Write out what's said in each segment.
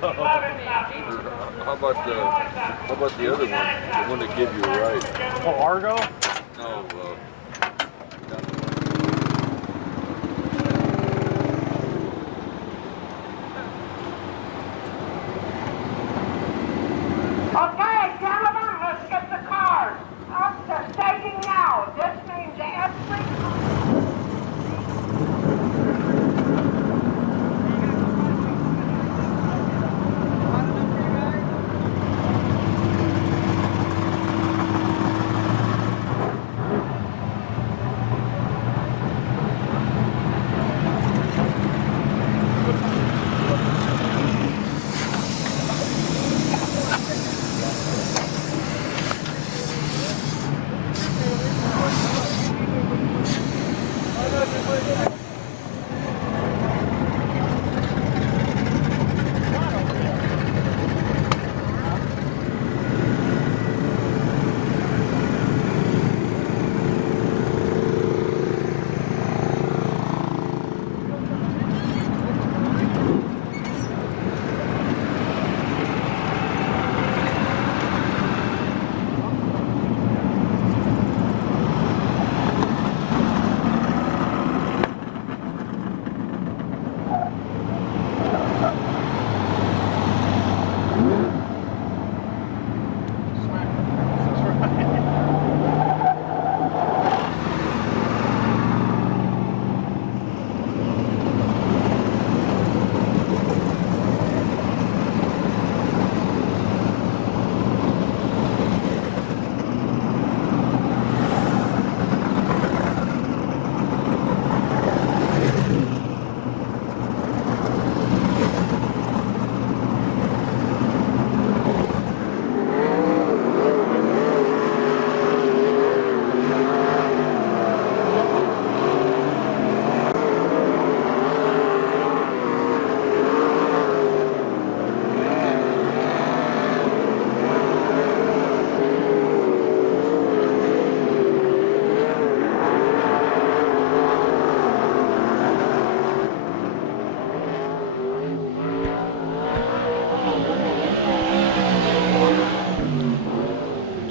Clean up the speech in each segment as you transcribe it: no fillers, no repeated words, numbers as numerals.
How about the other one? The one that gave you a ride? Oh, Argo? No. Okay, gentlemen, let's get the cars up to staging now. This means every...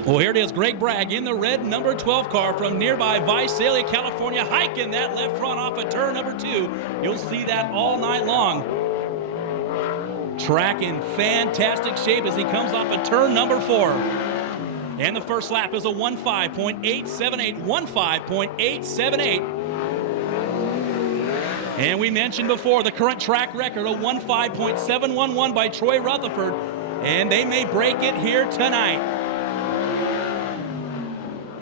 Well, here it is, Greg Bragg in the red number 12 car from nearby Visalia, California, hiking that left front off of turn number 2. You'll see that all night long. Track in fantastic shape as he comes off of turn number 4. And the first lap is a 15.878, 15.878. And we mentioned before the current track record, a 15.711 by Troy Rutherford, and they may break it here tonight.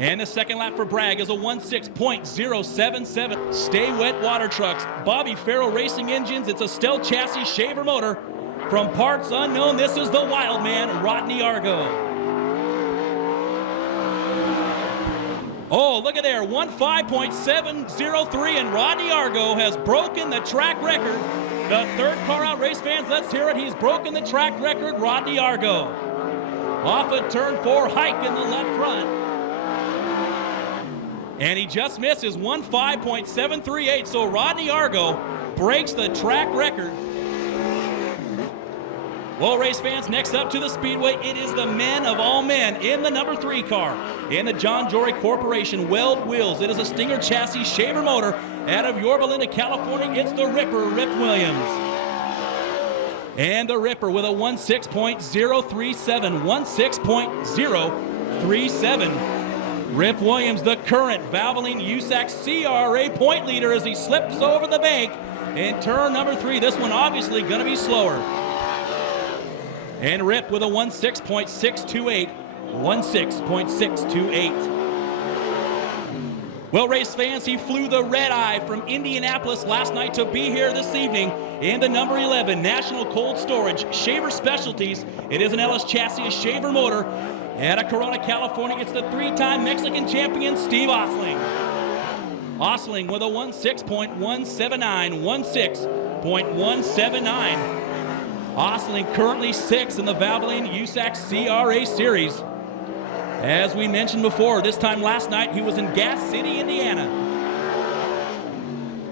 And the second lap for Bragg is a 16.077. Stay Wet Water Trucks, Bobby Farrell Racing Engines. It's a Stealth Chassis Shaver motor. From parts unknown, this is the wild man, Rodney Argo. Oh, look at there, 15.703, and Rodney Argo has broken the track record. The third car out, race fans, let's hear it. He's broken the track record, Rodney Argo. Off of turn 4, hike in the left front. And he just misses 15.738, so Rodney Argo breaks the track record. Well, race fans, next up to the Speedway, it is the men of all men in the number 3 car. In the John Jory Corporation Weld Wheels, it is a Stinger Chassis Shaver motor. Out of Yorba Linda, California, it's the Ripper, Rip Williams. And the Ripper with a 16.037, 16.037. Rip Williams, the current Valvoline USAC CRA point leader as he slips over the bank in turn number 3. This one obviously going to be slower. And Rip with a 16.628, 16.628. Well, race fans, he flew the red eye from Indianapolis last night to be here this evening in the number 11 National Cold Storage Shaver Specialties. It is an Ellis chassis, a shaver motor. Out of Corona, California, it's the 3-time Mexican champion, Steve Osling. Osling with a 16.179, 16.179. Osling currently 6th in the Valvoline USAC CRA Series. As we mentioned before, this time last night, he was in Gas City, Indiana.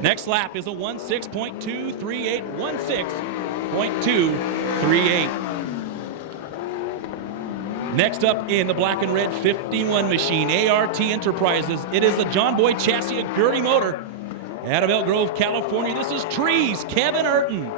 Next lap is a 16.238, 16.238. 3-8. Next up in the black and red 51 machine, ART Enterprises. It is the John Boy chassis, a Gertie motor. Out of Elk Grove, California, this is Trees, Kevin Urton.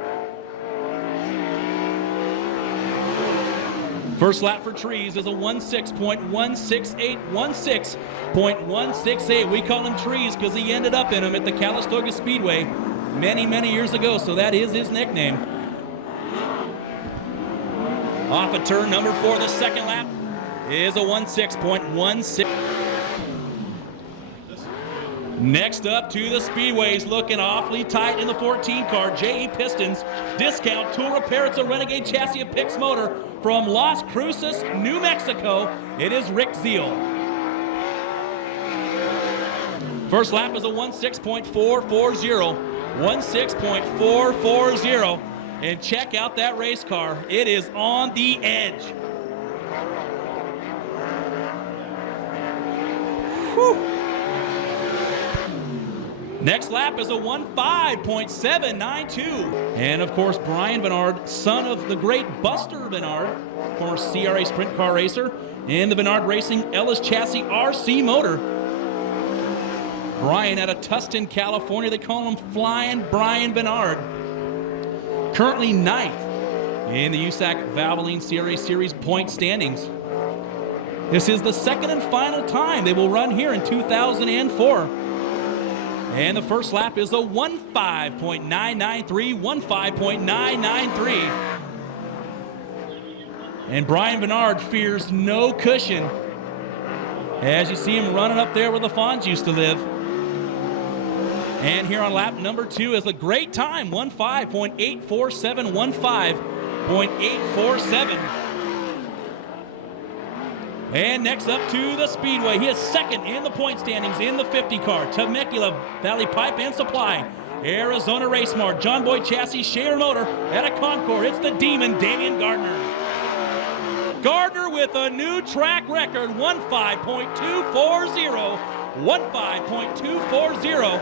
First lap for Trees is a 16.168, 16.168. We call him Trees because he ended up in them at the Calistoga Speedway many, many years ago, so that is his nickname. Off of turn number 4, the second lap is a 16.16. Next up to the Speedways, looking awfully tight in the 14 car, JE Pistons, Discount Tool Repair. It's a Renegade chassis, a Pix motor from Las Cruces, New Mexico. It is Rick Zeal. First lap is a 16.440, 16.440. And check out that race car. It is on the edge. Whew. Next lap is a 15.792. And of course, Brian Bernard, son of the great Buster Bernard, former CRA Sprint Car racer, and the Bernard Racing Ellis Chassis RC motor. Brian out of Tustin, California. They call him Flying Brian Bernard. Currently 9th in the USAC Valvoline CRA Series point standings. This is the second and final time they will run here in 2004. And the first lap is a 15.993, 15.993. And Brian Bernard fears no cushion as you see him running up there where the Fonz used to live. And here on lap number 2 is a great time, 15.847, 15.847. And next up to the Speedway, he is second in the point standings in the 50 car, Temecula Valley Pipe and Supply, Arizona Race Mart, John Boy chassis, Shaver motor at a Concord. It's the Demon, Damian Gardner. Gardner with a new track record, 15.240, 15.240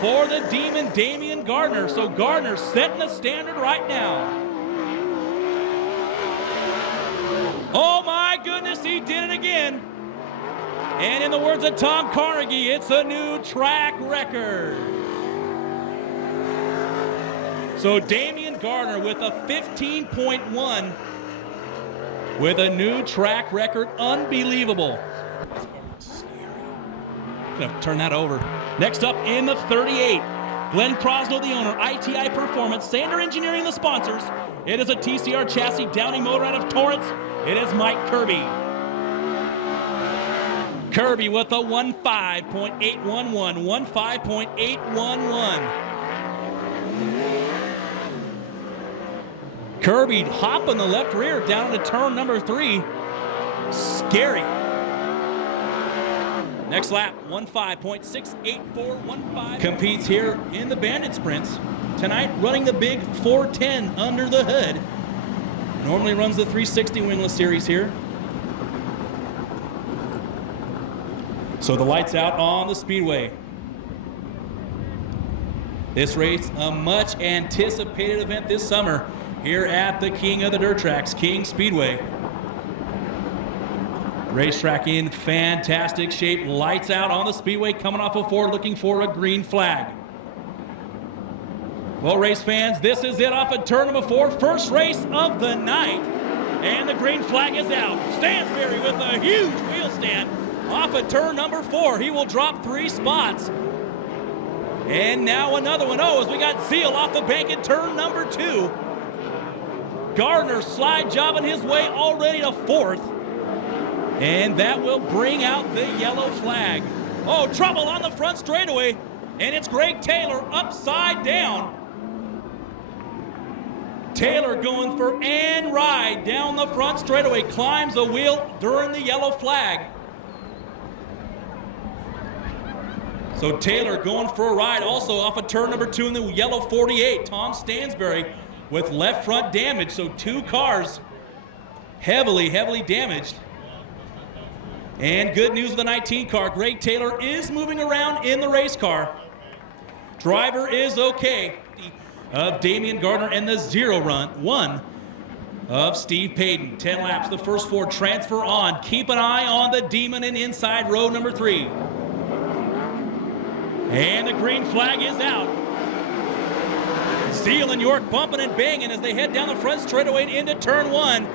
for the Demon, Damian Gardner. So Gardner setting the standard right now. Oh my goodness, he did it again. And in the words of Tom Carnegie, it's a new track record. So Damian Gardner with a 15.1 with a new track record. Unbelievable. Gonna turn that over. Next up in the 38, Glenn Crosno, the owner, ITI Performance, Sander Engineering, the sponsors. It is a TCR chassis Downing motor out of Torrance. It is Mike Kirby. Kirby with a 15.811, 15.811. Kirby hopping the left rear down to turn number 3. Scary. Next lap, 15.68415. Competes here in the Bandit Sprints. Tonight, running the big 410 under the hood. Normally runs the 360 wingless series here. So the lights out on the Speedway. This race, a much anticipated event this summer here at the King of the Dirt Tracks, Kings Speedway. Racetrack in fantastic shape. Lights out on the Speedway, coming off of Ford, looking for a green flag. Well, race fans, this is it off of turn number 4, first race of the night. And the green flag is out. Stansberry with a huge wheel stand off of turn number 4. He will drop 3 spots. And now another one. Oh, as we got Zeal off the bank at turn number 2. Gardner slide jobbing his way already to 4th. And that will bring out the yellow flag. Oh, trouble on the front straightaway. And it's Greg Taylor upside down. Taylor going for and ride down the front straightaway. Climbs the wheel during the yellow flag. So Taylor going for a ride also off of turn number 2 in the yellow 48. Tom Stansberry with left front damage. So 2 cars heavily damaged. And good news with the 19 car. Greg Taylor is moving around in the race car. Driver is okay. Of Damian Gardner and the 0-1. of Steve Payton. 10 laps, the first 4 transfer on. Keep an eye on the Demon in inside row number 3. And the green flag is out. Zeal and York bumping and banging as they head down the front straightaway into turn 1.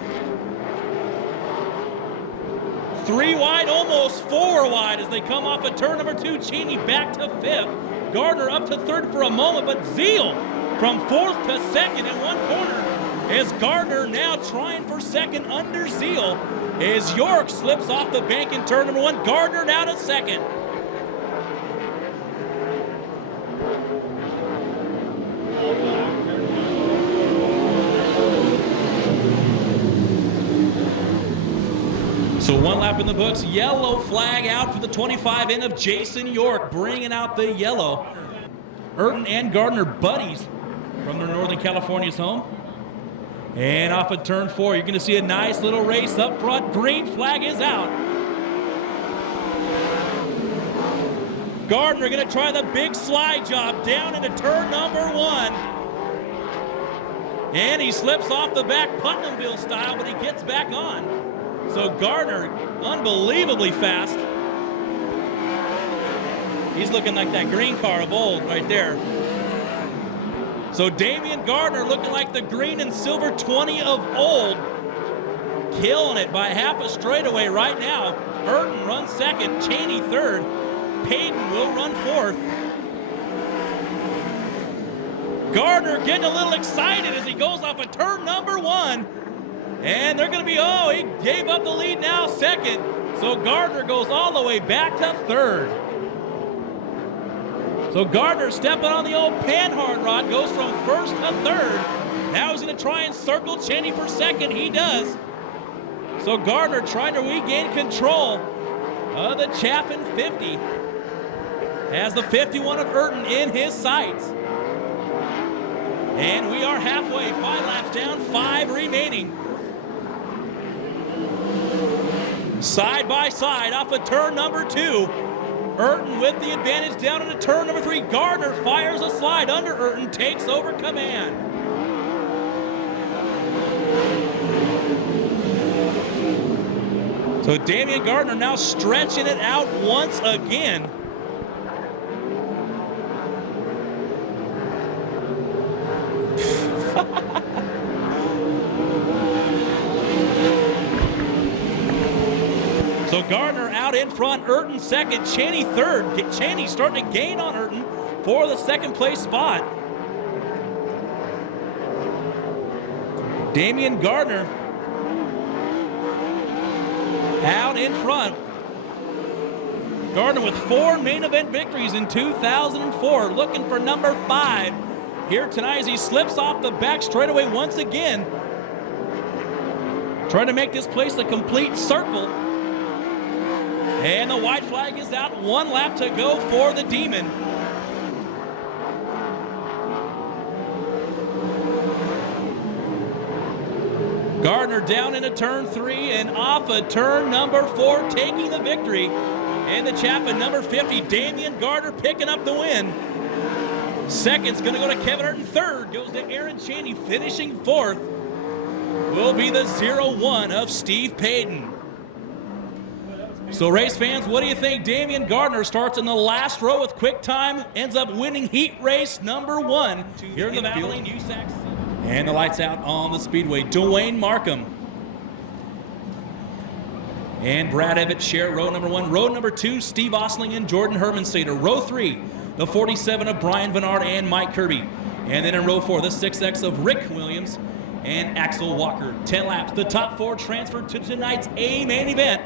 3 wide, almost 4 wide as they come off of turn number 2. Cheney back to 5th. Gardner up to 3rd for a moment, but Zeal from 4th to 2nd in one corner. As Gardner now trying for 2nd under Zeal. As York slips off the bank in turn number 1. Gardner now to 2nd. So 1 lap in the books, yellow flag out for the 25 in of Jason York, bringing out the yellow. Urton and Gardner buddies from their Northern California's home. And off of turn 4, you're going to see a nice little race up front. Green flag is out. Gardner going to try the big slide job down into turn number 1. And he slips off the back Putnamville style, but he gets back on. So Gardner, unbelievably fast. He's looking like that green car of old right there. So Damian Gardner looking like the green and silver 20 of old. Killing it by half a straightaway right now. Urton runs 2nd, Cheney 3rd. Payton will run 4th. Gardner getting a little excited as he goes off of turn number 1. And they're going to be, he gave up the lead now, 2nd. So Gardner goes all the way back to 3rd. So Gardner stepping on the old Panhard rod, goes from 1st to 3rd. Now he's going to try and circle Cheney for 2nd. He does. So Gardner trying to regain control of the Chaffin 50. Has the 51 of Urton in his sights. And we are halfway, 5 laps down, 5 remaining. Side by side off of turn number 2. Urton with the advantage down into turn number 3. Gardner fires a slide under Urton, takes over command. So Damian Gardner now stretching it out once again. So Gardner out in front, Urton 2nd, Cheney 3rd. Cheney starting to gain on Urton for the 2nd place spot. Damian Gardner out in front. Gardner with 4 main event victories in 2004, looking for number 5 here tonight as he slips off the back straightaway once again. Trying to make this place a complete circle. And the white flag is out. 1 lap to go for the Demon. Gardner down into turn 3 and off of turn number 4, taking the victory. And the Chaffin number 50, Damian Gardner picking up the win. 2nd's going to go to Kevin Urton. 3rd goes to Aaron Cheney. Finishing 4th will be the 0-1 of Steve Payton. So race fans, what do you think? Damian Gardner starts in the last row with quick time, ends up winning heat race number 1 here in the Valvoline USAC. And the lights out on the speedway. Dwayne Markham and Brad Evett share row number 1. Row number 2, Steve Osling and Jordan Hermanstater. Row 3, the 47 of Brian Vennard and Mike Kirby. And then in row 4, the 6X of Rick Williams and Axel Walker. 10 laps. The top 4 transferred to tonight's A main event.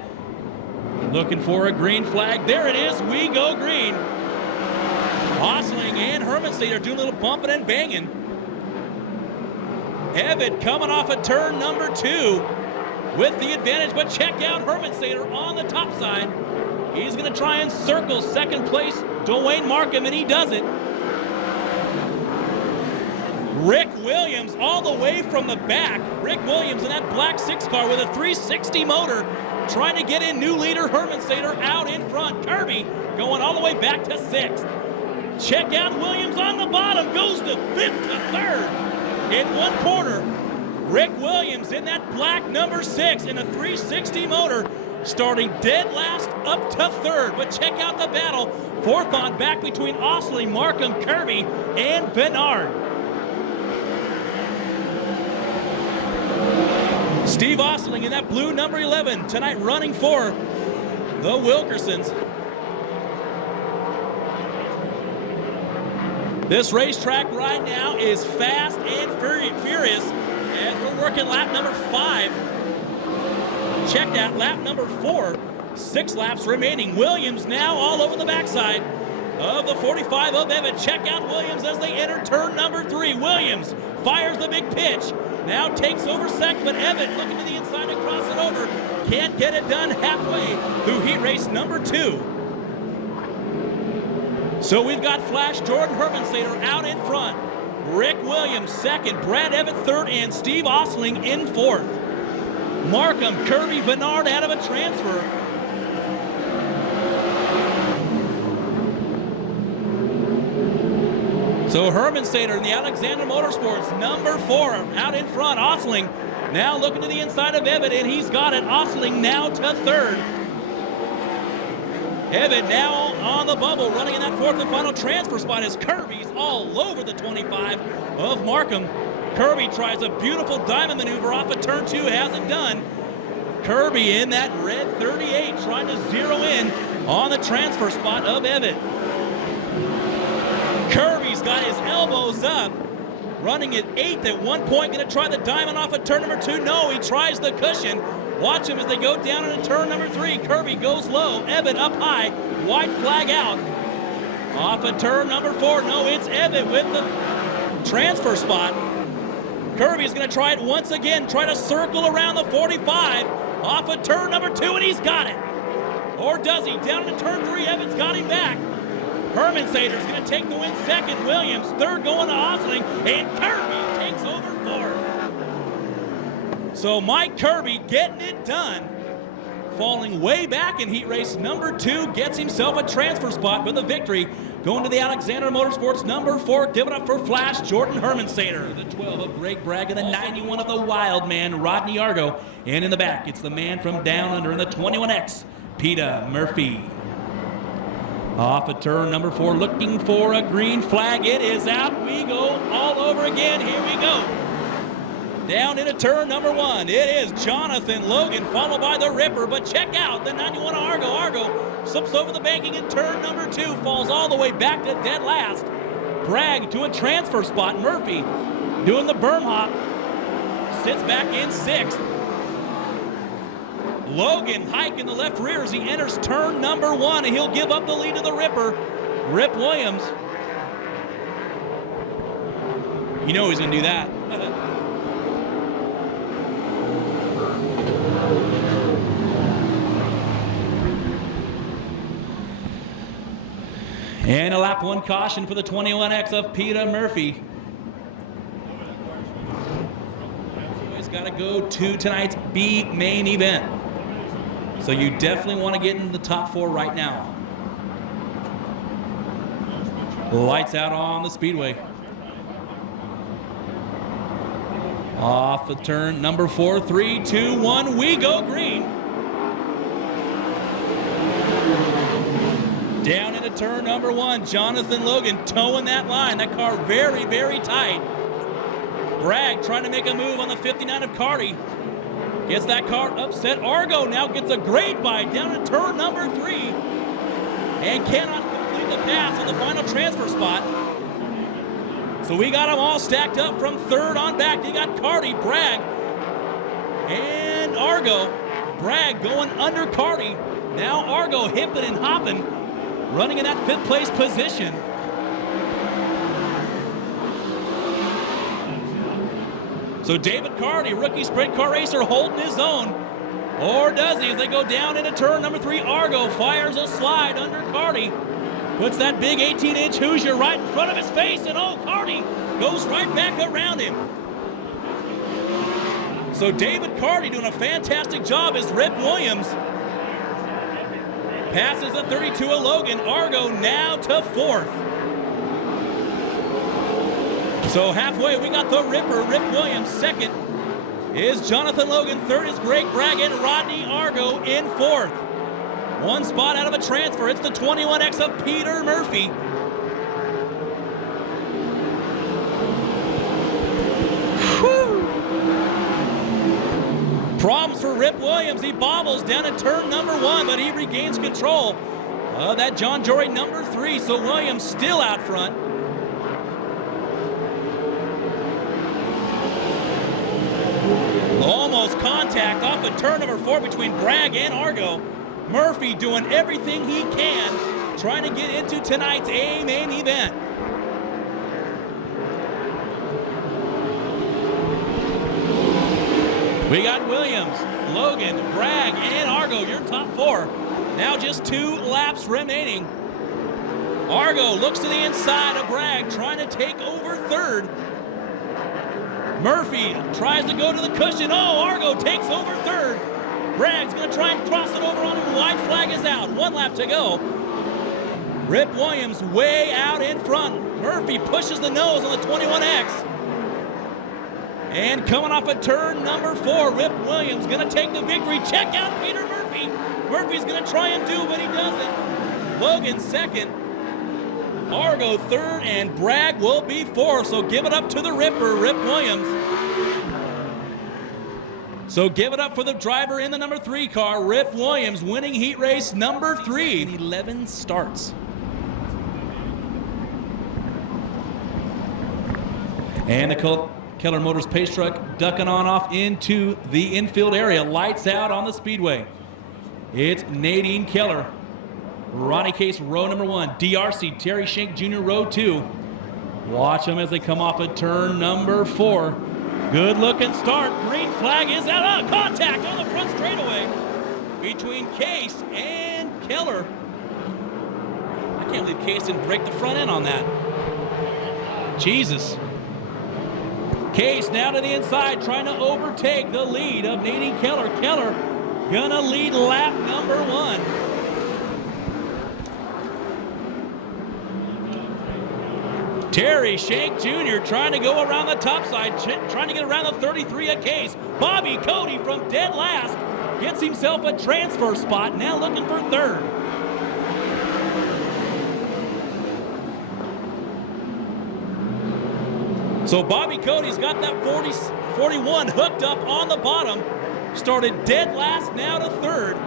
Looking for a green flag. There it is. We go green. Osling and Hermanstater doing a little bumping and banging. Evett coming off of turn number 2 with the advantage, but check out Hermanstater on the top side. He's going to try and circle 2nd place Dwayne Markham, and he does it. Rick Williams all the way from the back. Rick Williams in that black 6 car with a 360 motor, trying to get in new leader Hermanstater out in front. Kirby going all the way back to 6th. Check out Williams on the bottom, goes to 5th to 3rd. In one corner, Rick Williams in that black number 6 in a 360 motor, starting dead last up to third. But check out the battle. Fourth on back between Osling, Markham, Kirby, and Bernard. Steve Osling in that blue number 11 tonight running for the Wilkersons. This racetrack right now is fast and furious as we're working lap number 5. Check that, lap number 4. 6 laps remaining. Williams now all over the backside of the 45 of Evan. Check out Williams as they enter turn number 3. Williams fires the big pitch. Now takes over second, but Evan looking to the inside to cross it over. Can't get it done halfway through heat race number 2. So we've got Flash Jordan Hermansater out in front. Rick Williams second, Brad Evett third, and Steve Osling in fourth. Markham, Kirby, Bernard out of a transfer. So Hermansater in the Alexander Motorsports, number 4, out in front. Osling now looking to the inside of Evett, and he's got it. Osling now to third. Evett now on the bubble, running in that fourth and final transfer spot as Kirby's all over the 25 of Markham. Kirby tries a beautiful diamond maneuver off of turn 2, hasn't done. Kirby in that red 38 trying to zero in on the transfer spot of Evett. Kirby's got his elbows up, running at 8th at one point, going to try the diamond off of turn number 2. No, he tries the cushion. Watch him as they go down into turn number 3. Kirby goes low, Evett up high, white flag out. Off of turn number 4, no, it's Evett with the transfer spot. Kirby's going to try it once again, try to circle around the 45, off of turn number 2, and he's got it. Or does he? Down to turn 3, Evett's got him back. Hermansater's going to take the win second, Williams third going to Osling, and Kirby takes over fourth. So Mike Kirby getting it done, falling way back in heat race number 2, gets himself a transfer spot with a victory. Going to the Alexander Motorsports number 4, give it up for Flash Jordan Hermansater. The 12 of Greg Bragg and the 91 of the wild man, Rodney Argo. And in the back, it's the man from down under in the 21X, Peter Murphy. Off of turn number 4, looking for a green flag. It is out. We go all over again. Here we go. Down into turn number 1. It is Jonathan Logan, followed by the Ripper. But check out the 91 Argo. Argo slips over the banking in turn number 2, falls all the way back to dead last. Bragg to a transfer spot. Murphy doing the berm hop. Sits back in 6th. Logan hike in the left rear as he enters turn number 1, and he'll give up the lead to the Ripper. Rip Williams. You know he's going to do that. And a lap 1 caution for the 21X of Peter Murphy. He's got to go to tonight's B main event. So you definitely want to get in the top 4 right now. Lights out on the speedway. Off the turn number 4, 3, 2, 1, we go green. Down into turn number 1, Jonathan Logan towing that line. That car very, very tight. Bragg trying to make a move on the 59 of Carty. Gets that car upset. Argo now gets a great bite down to turn number 3 and cannot complete the pass on the final transfer spot. So we got them all stacked up from 3rd on back. You got Carty, Bragg, and Argo. Bragg going under Carty. Now Argo hipping and hopping, running in that 5th place position. So David Carty, rookie sprint car racer, holding his own. Or does he? As they go down into turn number 3, Argo fires a slide under Carty. Puts that big 18-inch Hoosier right in front of his face, and Carty goes right back around him. So David Carty doing a fantastic job as Rip Williams passes the 32 of Logan. Argo now to 4th. So halfway, we got the Ripper, Rip Williams, 2nd. is Jonathan Logan. Third is Greg Bragg and Rodney Argo in fourth. One spot out of a transfer. It's the 21X of Peter Murphy. Whew. Problems for Rip Williams. He bobbles down at turn number 1, but he regains control of that John Jory number 3. So Williams still out front. Almost contact off of turn number 4 between Bragg and Argo. Murphy doing everything he can, trying to get into tonight's A main event. We got Williams, Logan, Bragg, and Argo, your top 4. Now just 2 laps remaining. Argo looks to the inside of Bragg, trying to take over third. Murphy tries to go to the cushion. Oh, Argo takes over third. Bragg's going to try and cross it over on him. White flag is out. 1 lap to go. Rip Williams way out in front. Murphy pushes the nose on the 21X. And coming off of turn number 4, Rip Williams going to take the victory. Check out Peter Murphy. Murphy's going to try and do, but he doesn't. Logan second. Argo third, and Bragg will be fourth. So give it up to the Ripper, Rip Williams. So give it up for the driver in the number 3 car, Rip Williams, winning heat race number 3 in 11 starts. And the Keller Motors pace truck ducking on off into the infield area. Lights out on the speedway. It's Nadine Keller. Ronnie Case, row number 1. DRC, Terry Schenk Jr., row 2. Watch them as they come off of turn number 4. Good looking start. Green flag is out. Contact on the front straightaway between Case and Keller. I can't believe Case didn't break the front end on that. Jesus. Case now to the inside, trying to overtake the lead of Nadine Keller. Keller gonna lead lap number 1. Terry Schenk Jr. trying to go around the top side, trying to get around the 33 at Case. Bobby Cody from dead last gets himself a transfer spot, now looking for third. So Bobby Cody's got that 41 hooked up on the bottom. Started dead last, now to third.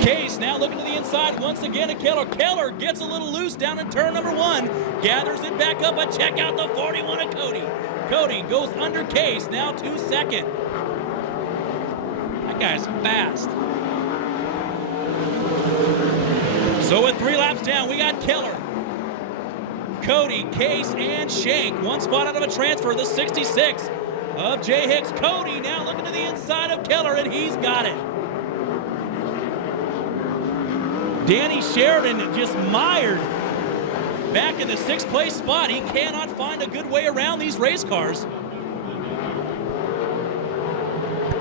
Case now looking to the inside once again at Keller. Keller gets a little loose down in turn number 1. Gathers it back up, but check out the 41 of Cody. Cody goes under Case, now to second. That guy's fast. So with 3 laps down, we got Keller, Cody, Case, and Schenk. 1 spot out of a transfer, the 66 of Jay Hicks. Cody now looking to the inside of Keller, and he's got it. Danny Sheridan just mired back in the 6th place spot. He cannot find a good way around these race cars.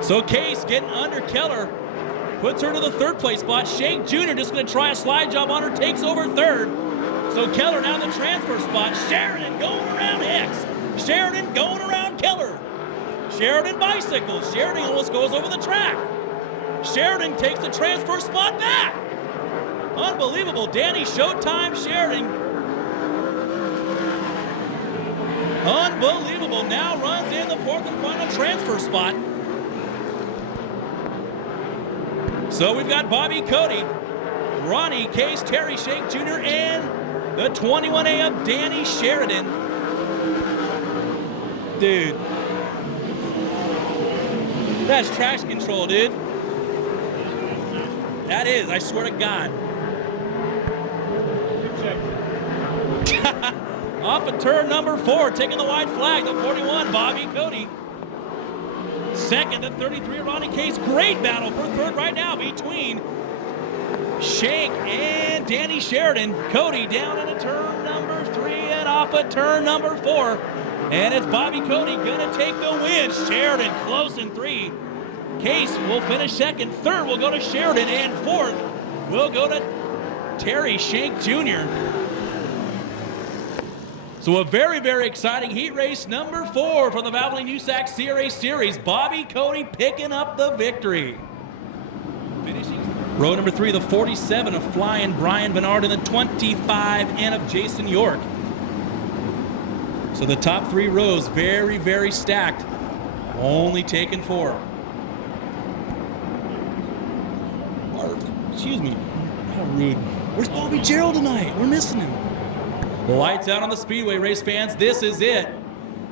So Case getting under Keller, puts her to the 3rd place spot. Schenk Jr. just going to try a slide job on her, takes over 3rd. So Keller now in the transfer spot. Sheridan going around Hicks. Sheridan going around Keller. Sheridan bicycles. Sheridan almost goes over the track. Sheridan takes the transfer spot back. Unbelievable. Danny Showtime Sheridan. Unbelievable. Now runs in the 4th and final transfer spot. So we've got Bobby Cody, Ronnie Case, Terry Schenk Jr., and the 21A of Danny Sheridan. Dude. That's traction control, dude. That is, I swear to God. Off of turn number 4, taking the white flag, the 41, Bobby Cody. Second to 33, Ronnie Case. Great battle for third right now between Schenk and Danny Sheridan. Cody down into turn number 3 and off of turn number 4. And it's Bobby Cody gonna take the win. Sheridan close in 3. Case will finish second. Third will go to Sheridan, and 4th will go to Terry Schenk Jr. So a very, very exciting heat race number 4 for the Valvoline USAC CRA Series. Bobby Cody picking up the victory. Row number 3, the 47 of Flying Brian Bernard and the 25N of Jason York. So the top 3 rows very, very stacked. Only taken 4. Excuse me. How rude. Where's Bobby Gerald tonight? We're missing him. Lights out on the Speedway, race fans. This is it.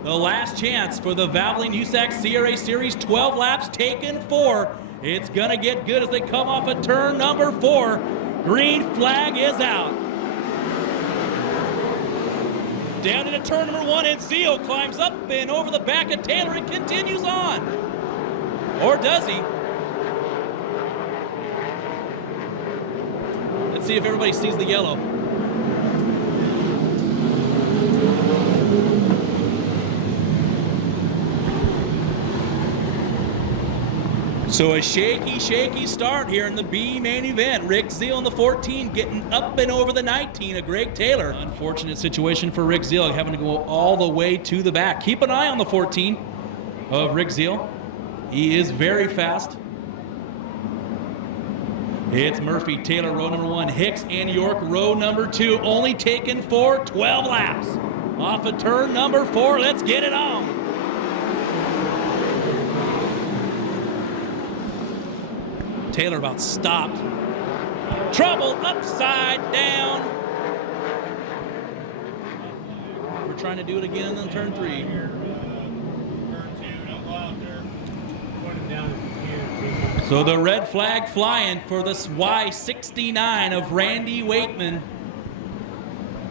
The last chance for the Valvoline USAC CRA Series. 12 laps, taken 4. It's gonna get good as they come off of turn number 4. Green flag is out. Down into turn number 1, and Zeal climbs up and over the back of Taylor and continues on. Or does he? Let's see if everybody sees the yellow. So a shaky start here in the B main event. Rick Zeal in the 14 getting up and over the 19 of Greg Taylor. Unfortunate situation for Rick Zeal, having to go all the way to the back. Keep an eye on the 14 of Rick Zeal. He is very fast. It's Murphy, Taylor, row number 1. Hicks and York, row number 2. Only taken for 12 laps. Off of turn number 4, let's get it on. Taylor about stopped. Trouble upside down. We're trying to do it again on turn 3. So the red flag flying for this Y69 of Randy Wakeman.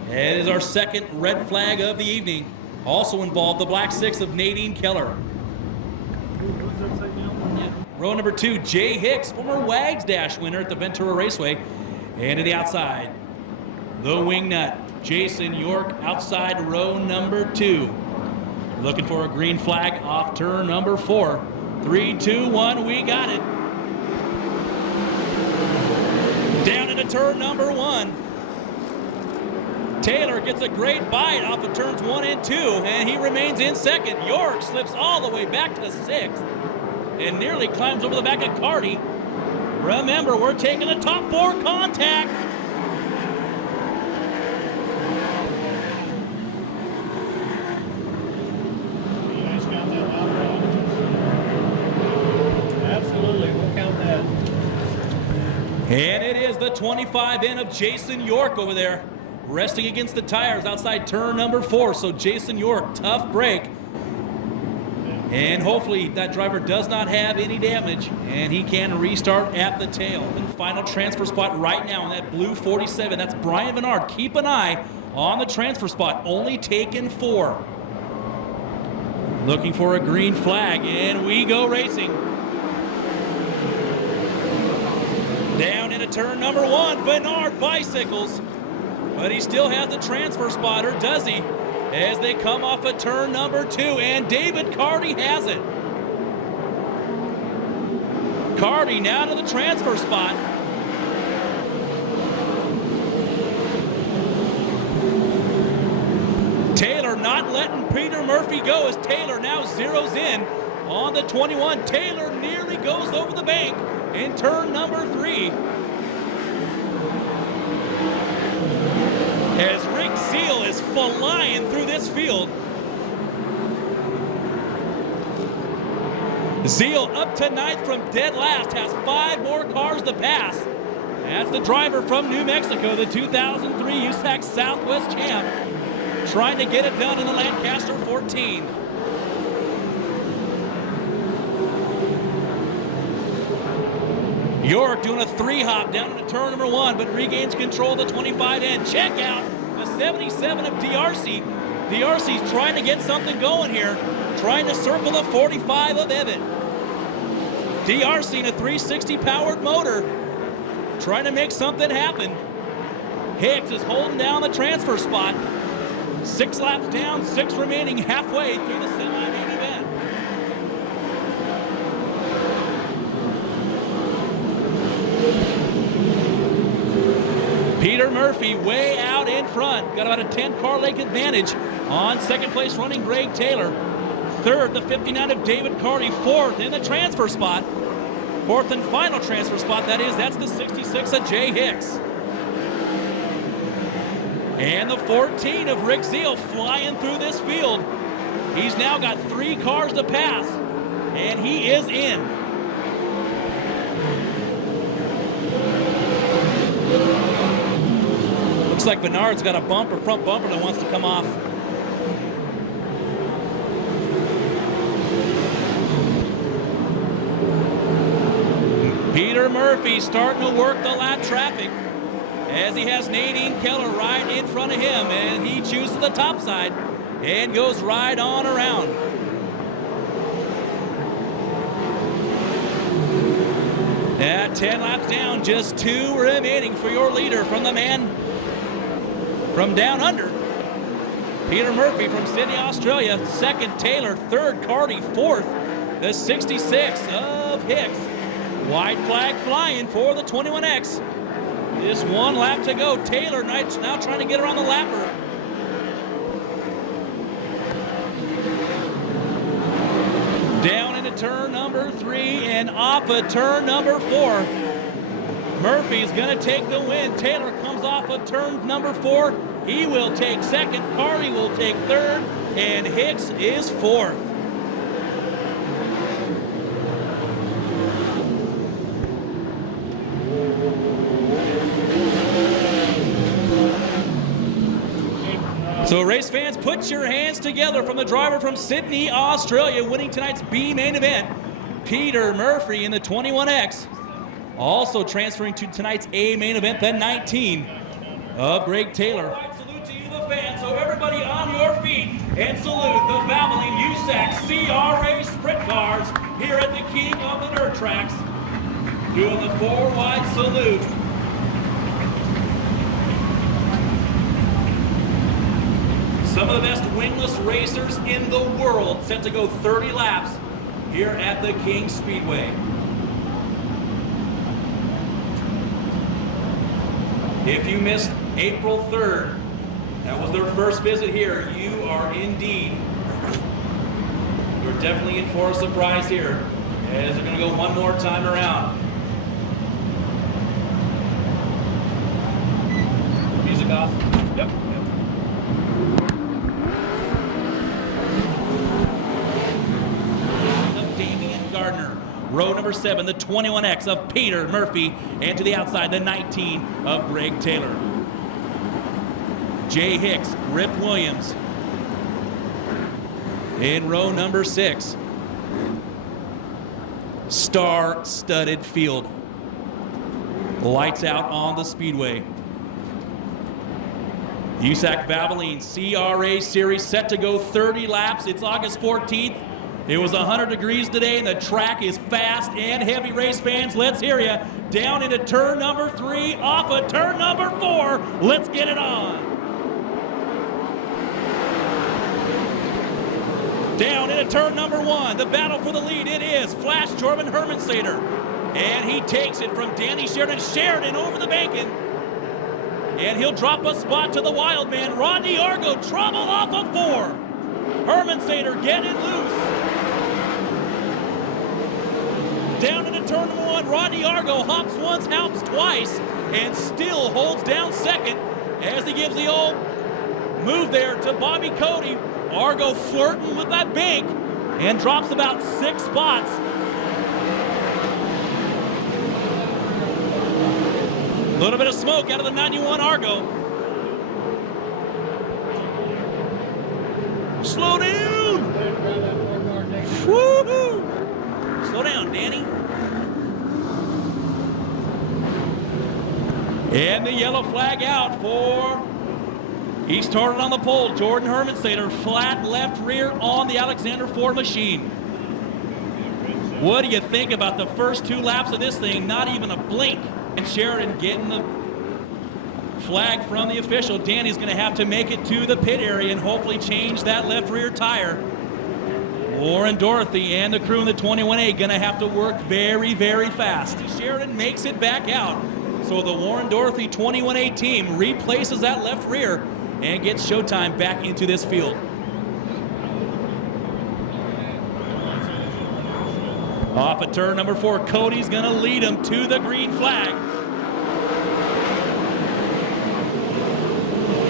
It is our second red flag of the evening. Also involved the black 6 of Nadine Keller. Row number 2, Jay Hicks, former Wags Dash winner at the Ventura Raceway. And to the outside, the wingnut, Jason York, outside row number 2. Looking for a green flag off turn number 4. 3, 2, 1, we got it. Down into turn number 1. Taylor gets a great bite off of turns 1 and 2, and he remains in second. York slips all the way back to the 6th. And nearly climbs over the back of Carty. Remember, we're taking the top 4 contact. You guys count that loud, right? Absolutely, we'll count that. And it is the 25N of Jason York over there, resting against the tires outside turn number 4. So Jason York, tough break. And hopefully that driver does not have any damage and he can restart at the tail. And final transfer spot right now in that blue 47. That's Brian Bernard. Keep an eye on the transfer spot. Only taken 4. Looking for a green flag, and we go racing. Down into turn number 1, Bernard bicycles. But he still has the transfer spot, or does he? As they come off of turn number 2, and David Carty has it. Carty now to the transfer spot. Taylor not letting Peter Murphy go as Taylor now zeroes in on the 21. Taylor nearly goes over the bank in turn number 3. As Rick Zeal is flying through this field. Zeal up to 9th from dead last, has 5 more cars to pass. That's the driver from New Mexico, the 2003 USAC Southwest champ, trying to get it done in the Lancaster 14. York doing a 3-hop down into turn number 1, but regains control of the 25N. Check out the 77 of DRC. DRC's trying to get something going here, trying to circle the 45 of Evan. DRC in a 360 powered motor, trying to make something happen. Hicks is holding down the transfer spot. 6 laps down, 6 remaining, halfway through the semi-main event. Peter Murphy way out in front. front. Got about a 10-car length advantage on second place running Greg Taylor. Third, the 59 of David Carty. Fourth in the transfer spot. Fourth and final transfer spot, that's the 66 of Jay Hicks. And the 14 of Rick Zeal flying through this field. He's now got 3 cars to pass, and he is in. Looks like Bernard's got a front bumper that wants to come off. Peter Murphy starting to work the lap traffic as he has Nadine Keller right in front of him, and he chooses the top side and goes right on around. At 10 laps down, just 2 remaining for your leader from the man from down under. Peter Murphy from Sydney, Australia. Second, Taylor. Third, Carty. Fourth, the 66 of Hicks. White flag flying for the 21X. Just 1 lap to go. Taylor now trying to get around the lapper. Down into turn number 3 and off of turn number 4. Murphy's going to take the win. Taylor comes off of turn number 4. He will take second. Carty will take third. And Hicks is fourth. So race fans, put your hands together from the driver from Sydney, Australia, winning tonight's B main event, Peter Murphy in the 21X. Also transferring to tonight's A main event, the 19 of Greg Taylor. Salute to you, the fans. So everybody on your feet and salute the Valvoline USAC CRA Sprint Cars here at the King of the Dirt Tracks. Doing the 4-wide salute. Some of the best wingless racers in the world set to go 30 laps here at the Kings Speedway. If you missed April 3rd, that was their first visit here, you are indeed, you're definitely in for a surprise here as they're going to go one more time around. Music off. Yep. Row number 7, the 21X of Peter Murphy, and to the outside, the 19 of Greg Taylor. Jay Hicks, Rip Williams. In row number 6, star-studded field. Lights out on the speedway. USAC Valvoline CRA Series set to go 30 laps. It's August 14th. It was 100 degrees today, and the track is fast and heavy. Race fans, let's hear you. Down into turn number 3, off of turn number 4. Let's get it on. Down into turn number 1, the battle for the lead. It is Flash Jordan Hermansader. And he takes it from Danny Sheridan. Sheridan over the bacon. And he'll drop a spot to the wild man. Rodney Argo, trouble off of 4. Hermansader getting loose. Down into turn 1, Rodney Argo hops once, hops twice, and still holds down second as he gives the old move there to Bobby Cody. Argo flirting with that bank and drops about 6 spots. A little bit of smoke out of the 91 Argo. Slow down! Woo-hoo! Slow down, Danny. And the yellow flag out for, he started on the pole, Jordan Hermansader, flat left rear on the Alexander Ford machine. What do you think about the first 2 laps of this thing? Not even a blink. And Sheridan getting the flag from the official. Danny's going to have to make it to the pit area and hopefully change that left rear tire. Warren Dorothy and the crew in the 21A going to have to work very, very fast. Sheridan makes it back out. So the Warren Dorothy 21A team replaces that left rear and gets Showtime back into this field. Off of turn number 4, Cody's gonna lead him to the green flag.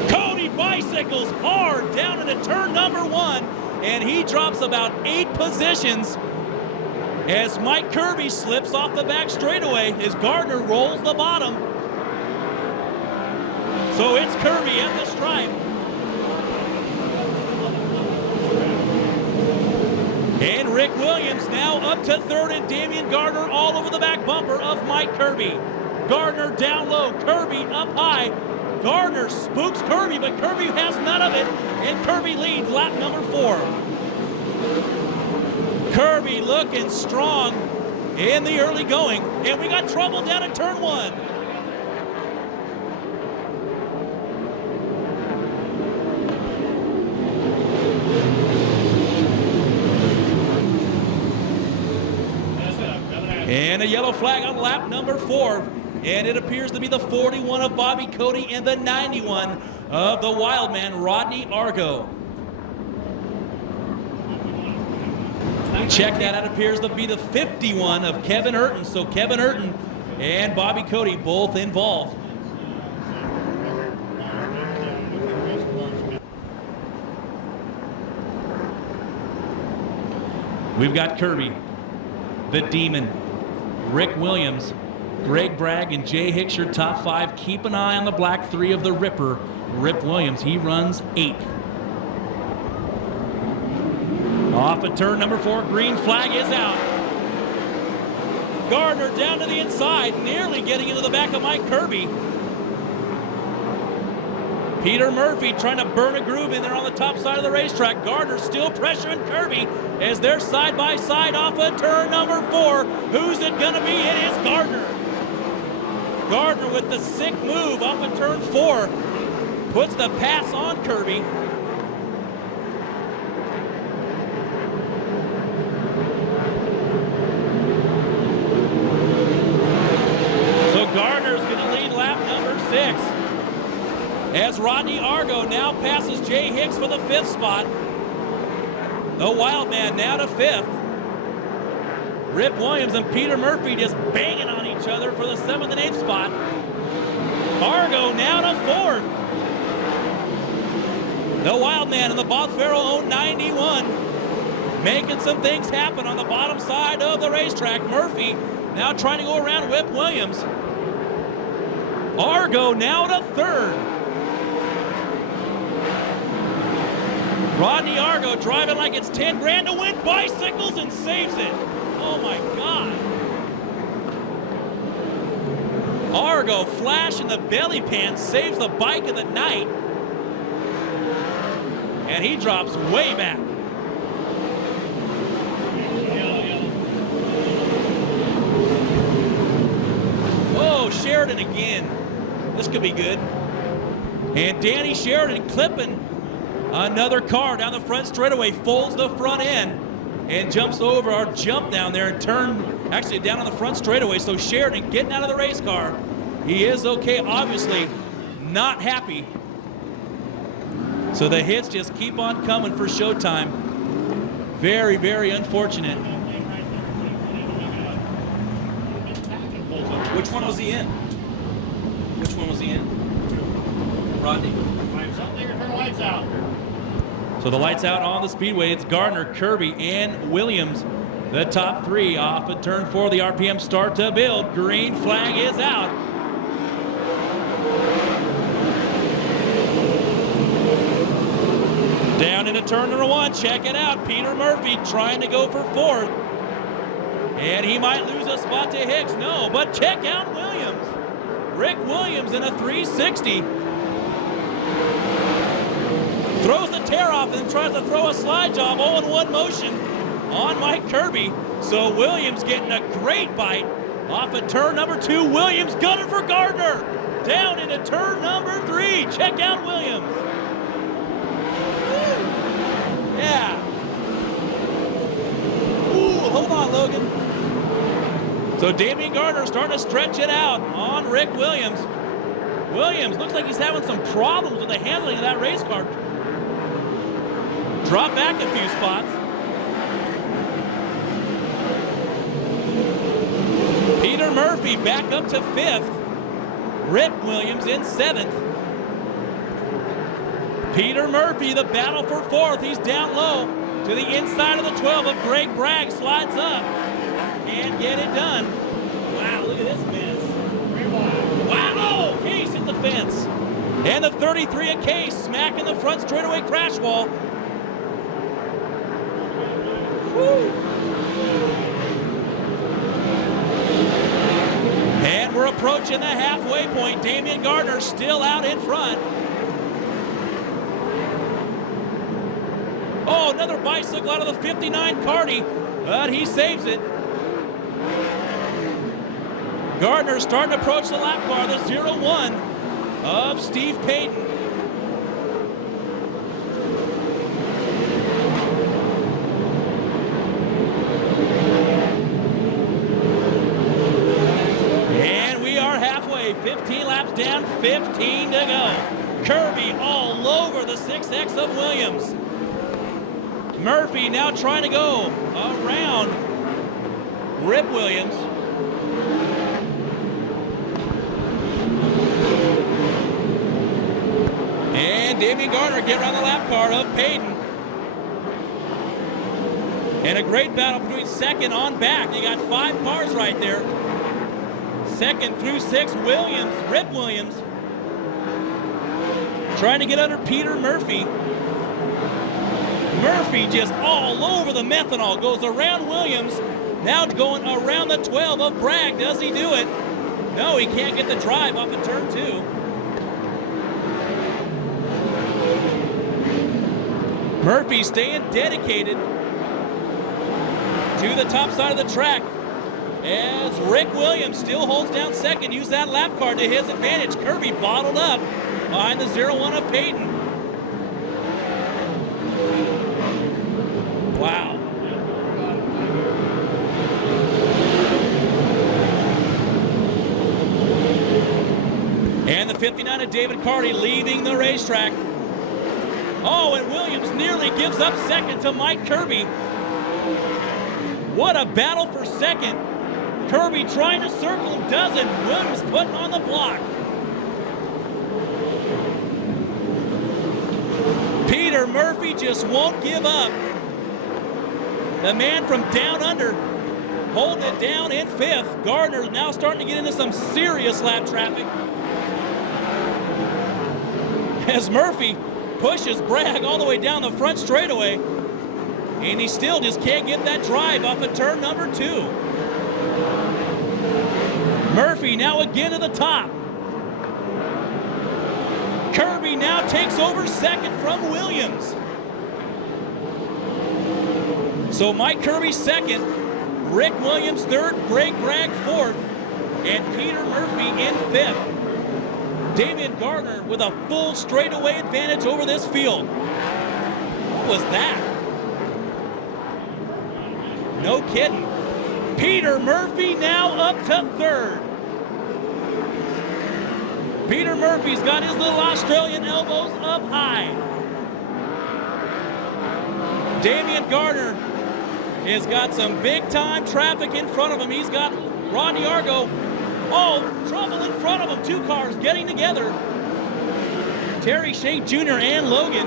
Cody bicycles hard down into turn number 1, and he drops about 8 positions as Mike Kirby slips off the back straightaway as Gardner rolls the bottom. So it's Kirby at the stripe. And Rick Williams now up to 3rd, and Damian Gardner all over the back bumper of Mike Kirby. Gardner down low, Kirby up high. Gardner spooks Kirby, but Kirby has none of it, and Kirby leads lap number 4. Kirby looking strong in the early going, and we got trouble down in turn 1. And a yellow flag on lap number 4. And it appears to be the 41 of Bobby Cody and the 91 of the wild man, Rodney Argo. Check that, it appears to be the 51 of Kevin Urton. So Kevin Urton and Bobby Cody both involved. We've got Kirby, the Demon, Rick Williams, Greg Bragg, and Jay Hicks, your top 5. Keep an eye on the black 3 of the Ripper, Rip Williams. He runs 8th. Off of turn number 4, green flag is out. Gardner down to the inside, nearly getting into the back of Mike Kirby. Peter Murphy trying to burn a groove in there on the top side of the racetrack. Gardner still pressuring Kirby as they're side by side off of turn number 4. Who's it gonna be? It is Gardner. Gardner with the sick move off of turn 4. Puts the pass on Kirby. So Gardner's gonna lead lap number 6. As Rodney Argo now passes Jay Hicks for the 5th spot. The wild man now to 5th. Rip Williams and Peter Murphy just banging on each other for the 7th and 8th spot. Argo now to 4th. The wild man and the Bob Farrell owned 91. Making some things happen on the bottom side of the racetrack. Murphy now trying to go around Rip Williams. Argo now to 3rd. Rodney Argo driving like it's 10 grand to win bicycles and saves it. Oh my God. Argo flash in the belly pants, saves the bike of the night. And he drops way back. Oh, Sheridan again. This could be good. And Danny Sheridan clipping another car down the front straightaway, folds the front end and jumps over our jump down there and actually down on the front straightaway. So Sheridan getting out of the race car. He is okay, obviously not happy. So the hits just keep on coming for Showtime. Very, very unfortunate. Which one was he in? Which one was he in? Rodney. Turn lights out. So the lights out on the speedway. It's Gardner, Kirby, and Williams. The top 3 off at turn 4. The RPM start to build. Green flag is out. Down into turn number 1. Check it out. Peter Murphy trying to go for 4th. And he might lose a spot to Hicks. No, but check out Williams. Rick Williams in a 360. Throws the tear off and tries to throw a slide job all in one motion on Mike Kirby. So Williams getting a great bite off of turn number 2. Williams gunning for Gardner. Down into turn number 3. Check out Williams. Woo. Yeah. Ooh, hold on, Logan. So Damian Gardner starting to stretch it out on Rick Williams. Williams looks like he's having some problems with the handling of that race car. Drop back a few spots. Peter Murphy back up to 5th. Rick Williams in 7th. Peter Murphy, the battle for 4th. He's down low to the inside of the 12 of Greg Bragg. Slides up and get it done. Wow, look at this mess. Wow, Case hit the fence. And the 33 of Case smacking the front straightaway crash wall. Whew. And we're approaching the halfway point. Damian Gardner still out in front. Oh, another bicycle out of the 59 Cardi, but he saves it. Gardner starting to approach the lap car, the 0-1 of Steve Payton. And we are halfway, 15 laps down, 15 to go. Kirby all over the 6X of Williams. Murphy now trying to go around Rip Williams. And Damian Gardner get around the lap car of Payton. And a great battle between second on back. You got 5 cars right there. Second through 6, Williams, Rip Williams, trying to get under Peter Murphy. Murphy just all over the methanol, goes around Williams, now going around the 12 of Bragg. Does he do it? No, he can't get the drive off of turn 2. Murphy staying dedicated to the top side of the track as Rick Williams still holds down second. Use that lap car to his advantage. Kirby bottled up behind the 0-1 of Payton. Wow. And the 59 of David Carty leaving the racetrack. Oh, and Williams nearly gives up second to Mike Kirby. What a battle for second. Kirby trying to circle him, doesn't. Williams putting on the block. Peter Murphy just won't give up. The man from down under holding it down in 5th. Gardner now starting to get into some serious lap traffic as Murphy pushes Bragg all the way down the front straightaway, and he still just can't get that drive off of turn number 2. Murphy now again to the top. Kirby now takes over second from Williams. So Mike Kirby second, Rick Williams third, Greg Bragg fourth, and Peter Murphy in 5th. Damian Gardner with a full straightaway advantage over this field. What was that? No kidding. Peter Murphy now up to 3rd. Peter Murphy's got his little Australian elbows up high. Damian Gardner has got some big-time traffic in front of him. He's got Rodney Argo. Oh, trouble in front of him. 2 cars getting together. Terry Shea Jr. and Logan.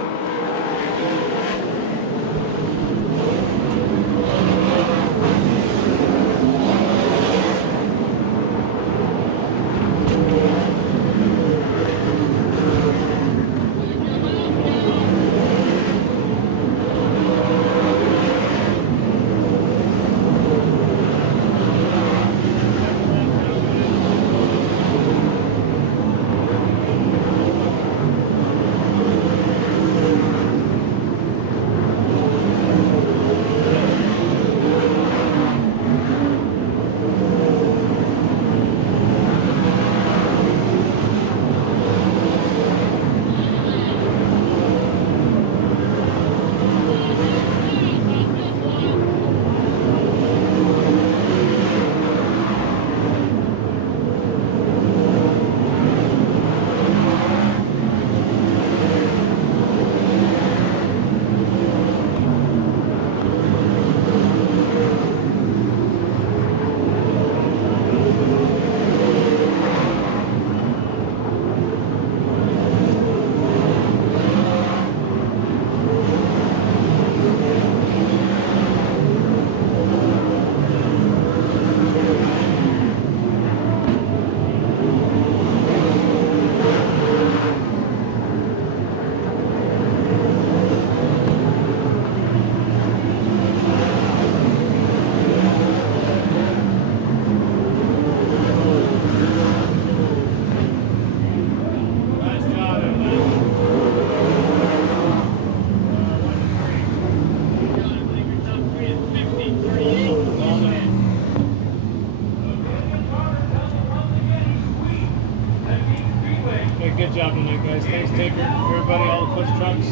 good job tonight, guys. Thanks, Tinker, everybody, all the push trucks.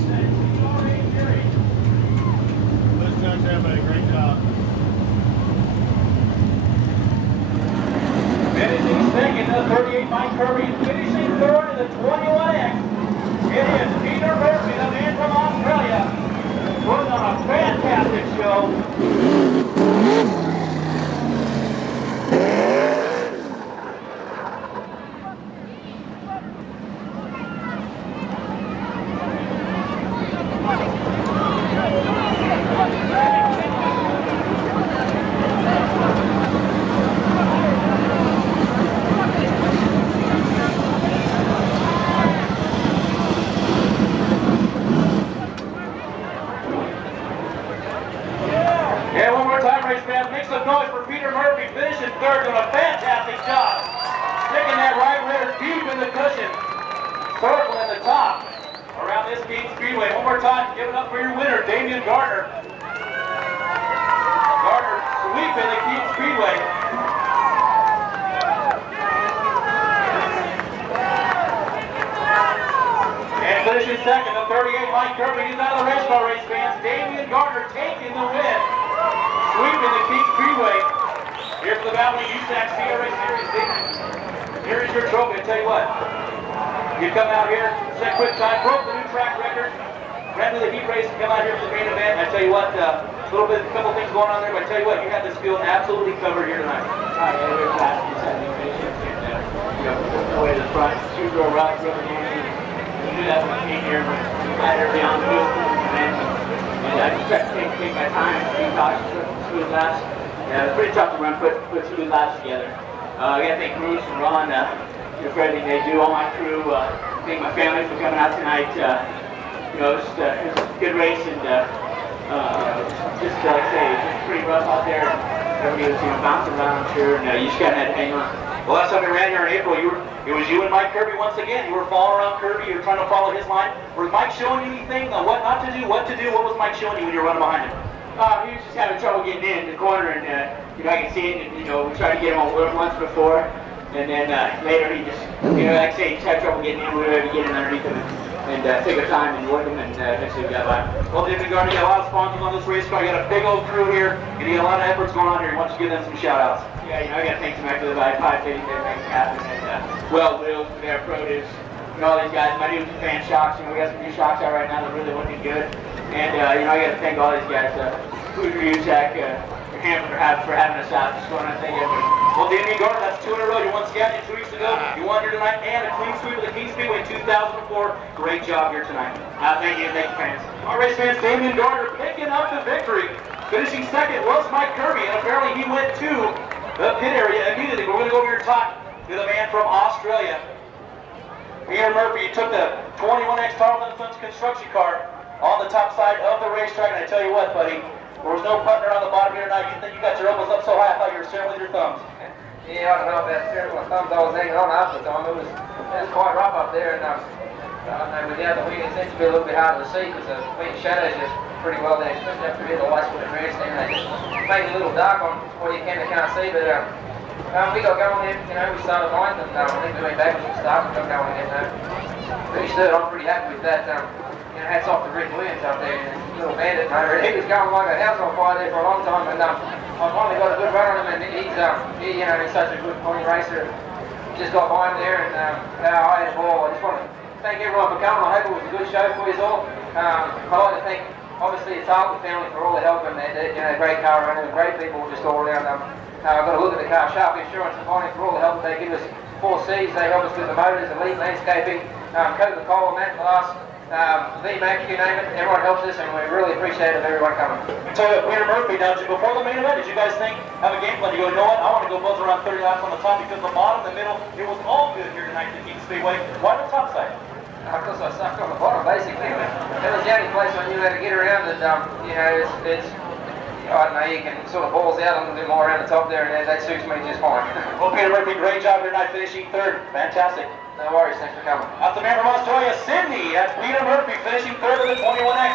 Push trucks, everybody, great job. Finishing second, the 38 Mike Kirby. Finishing third in the 21X. It is Peter Murphy, the man from Australia, putting on a fantastic show. Yeah, one more time, race fans. Make some noise for Peter Murphy, finishing third, doing a fantastic job. Sticking that right rear deep in the cushion. Circling the top around this Kings Speedway. One more time, give it up for your winner, Damian Gardner. Gardner sweeping the Kings Speedway. And finishing second, the 38 Mike Kirby. He's out of the race car, race fans. Damian Gardner taking the win. Sweeping the Kings Speedway. Here's the battle of USAC CRA Series. Here is your trophy. I tell you what, you come out here, set quick time, broke the new track record, ran to the heat race, come out here for the main event. I tell you what, a couple things going on there, but I tell you what, you have this field absolutely covered here tonight. Yeah, we're glad to have the patience and work our way to the front, shoot real rough, really nasty. We do that when we came here, we're glad everybody on the field. And I just tried to take my time and be cautious with smooth laps. Yeah, it was pretty tough to run, put smooth laps together. I got to thank Bruce and Ron for everything they do. All my crew, thank my family for coming out tonight. It was a good race and just like I say, it's just pretty rough out there. Everybody was bouncing around, I'm sure, and you just got to hang on. Well, last time we ran here in April, it was you and Mike Kirby once again. You were following around Kirby. You were trying to follow his line. Was Mike showing you anything on what not to do, what to do? What was Mike showing you when you were running behind him? He was just having trouble getting in the corner, and I can see it. And, we tried to get him on once before, and then later he just, like I say, he just had trouble getting in. We were able to get in underneath him and take our time and work him, and eventually we got by. Well, David Gardner, you got a lot of sponsors on this race car. You got a big old crew here, and you got a lot of efforts going on here. Why don't you give them some shout-outs? Yeah, I got to thank some extra guys, Pipe City, that makes it happen, and Well Wheels for their produce, all these guys. My new fan shocks, we got some new shocks out right now that are really looking good, and I got to thank all these guys. USAC, Hanford for having us out. Just want to thank everybody. Well, Damian Gardner, that's 2 in a row. You won Scatman 2 weeks ago. You won here tonight, and a clean sweep of the Kings Speedway 2004. Great job here tonight. Thank you, fans. Our race fans, Damian Gardner picking up the victory. Finishing second was Mike Kirby, and apparently he went to the pit area immediately. We're going to go over here and talk to the man from Australia. Peter Murphy, you took the 21X Tarleton Sons construction car on the top side of the racetrack, and I tell you what, buddy, there was no partner on the bottom here tonight. You think you got your elbows up so high, I thought you were staring with your thumbs. Yeah, I don't know about staring with my thumbs. I was hanging on half the time. It was quite rough up there, and without the wing, it seems to be a little bit harder to see because the wing shadows just pretty well there, especially after the lights with the grandstand. They just make it a little dark on what you can and can't see, but we got going there. We started ninth, and I think we went back to the start. We got going again. Finished third. I'm pretty happy with that. Hats off to Rick Williams up there, little bandit, mate. He was going like a house on fire there for a long time, and I finally got a good run on him, and he's such a good pony racer. Just got by him there, and I had a ball. I just want to thank everyone for coming. I hope it was a good show for you all. I'd like to thank, obviously, the Tarleton family for all the help, and great car running, and great people just all around. I've got to look at the car, Sharp Insurance and Finance for all the help they give us. 4Cs, they help us with the motors, elite landscaping, Coca-Cola, Matt Glass. VMAX, you name it, everyone helps us, and we really appreciate it, everyone coming. So, Peter Murphy, now, before the main event, did you guys have a game plan? You go, you know what, I want to go buzz around 30 laps on the top because the bottom, the middle, it was all good here tonight at the Kings Speedway. Why the top side? Because I sucked on the bottom, basically. That was the only place I knew how to get around, and, it's I don't know, you can sort of balls out a little bit more around the top there, and that suits me just fine. Well, Peter Murphy, great job here tonight, finishing third. Fantastic. No worries, thanks for coming. That's the man from Australia, Sydney. That's Peter Murphy, finishing third of the 21X.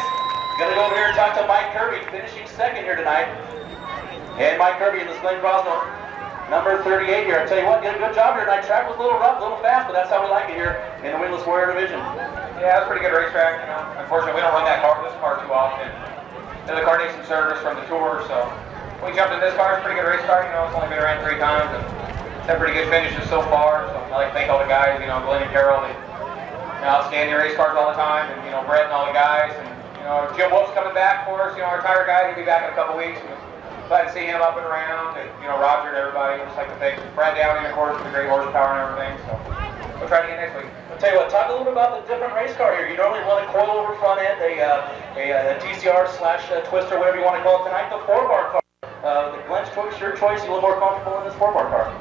Gonna go over here and talk to Mike Kirby, finishing second here tonight. And Mike Kirby in the Glen Crosno, number 38 here. I tell you what, did a good job here tonight. Track was a little rough, a little fast, but that's how we like it here in the Wingless Warrior division. Yeah, it was a pretty good racetrack. You know, unfortunately, we don't run this car too often. The other car needs some service from the tour, so we jumped in this car. It's a pretty good race car. You know, it's only been around 3 times, and it's had pretty good finishes so far. So I like to thank all the guys. You know, Glenn and Carol. They outstanding race cars all the time, and you know, Brett and all the guys, and you know, Jim Wolf's coming back for us. You know, our retired guy. He'll be back in a couple weeks. Glad to see him up and around, and you know, Roger and everybody. Just like to thank Brad Downey, of course, for the great horsepower and everything. So we'll try to get next week. I'll tell you what, talk a little bit about the different race car here. You normally run a coil-over front end, a TCR / twister, whatever you want to call it. Tonight, the 4-bar car. The Glenn's choice, your choice, you a little more comfortable in this 4-bar car.